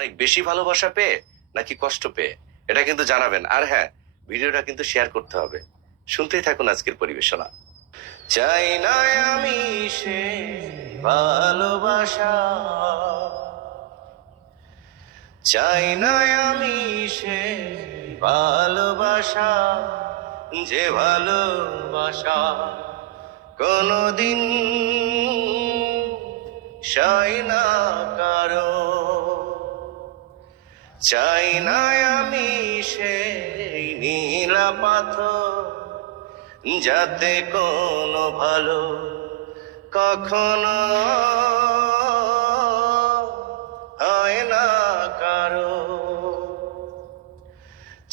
অনেক বেশি ভালোবাসা পেয়ে নাকি কষ্ট পেয়ে, এটা কিন্তু জানাবেন। আর হ্যাঁ, ভিডিওটা কিন্তু শেয়ার করতে হবে। শুনতেই থাকুন আজকের পরিবেশনা। চাই না আমি সে ভালোবাসা, চাই না আমি সে ভালোবাসা, যে ভালোবাসা কোনদিন সয় না কারো। চাই না আমি সেই নীলা পাথর, যাতে কোনো ভালো কখনো হয় না কারো।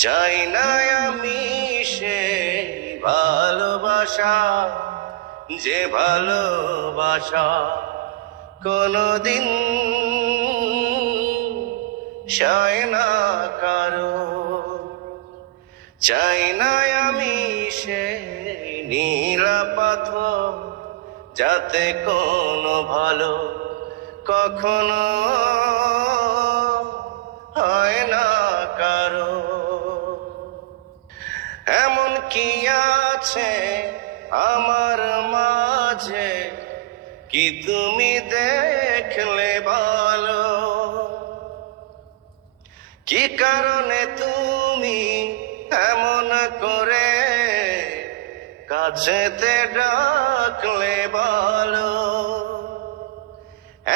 চাই না আমি সেই ভালোবাসা, যে ভালোবাসা কোনদিন সয় না কারো। চাই না আমি সেই নীলা পাথর, যাতে কোনো ভালো কখনো হয় না কারো। এমন কি আছে আমার মাঝে, কি তুমি দেখলে বলো? কি কারণে তুমি এমন করে কাছেতে ডাকলে বলো?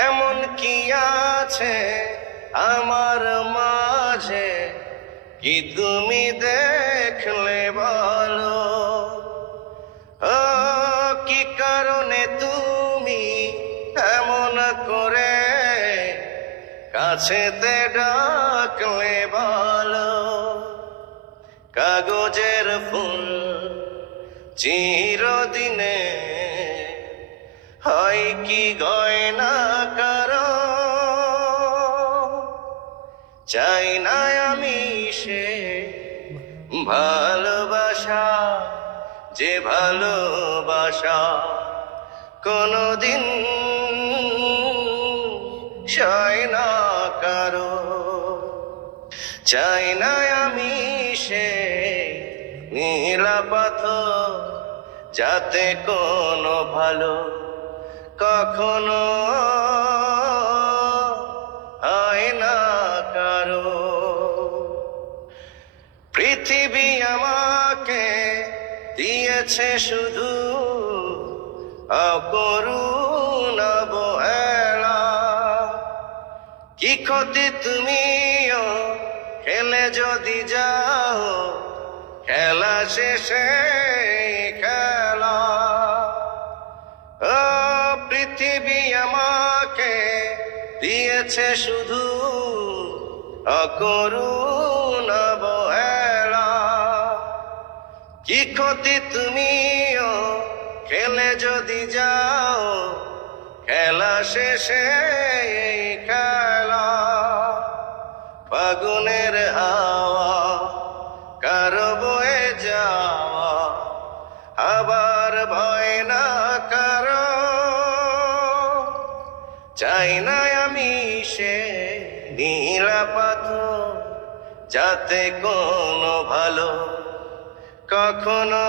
এমন কি আছে আমার মাঝে, কি তুমি দেখলে বলো? ও কি কারণে তুমি এমন করে কাছেতে ডাকলে বলো? কাগজের ফুল চিরদিনে হয় কি গয়না কারো। চাই না আমি সে ভালোবাসা, যে ভালোবাসা কোনদিন সয় না কারো। চাই না আমি সে নীলা পাথর, যাতে কোনো ভালো কখনো হয় না কারো। পৃথিবী আমাকে দিয়েছে শুধু অকরুণ অবহেলা। কি ক্ষতি তুমিও খেলে যদি যাও, খেলা শেষে খেলা। ও পৃথিবী আমাকে দিয়েছে শুধু অকরুণ অবহেলা। কি ক্ষতি তুমিও খেলে যদি যাও, খেলা শেষে খেলা। ফাগুনের হাওয়া কারো বয়ে যাওয়া, আবার ভয় না কারো। চাই না আমি সে নীলা পাথর, যাতে কোনো ভালো কখনো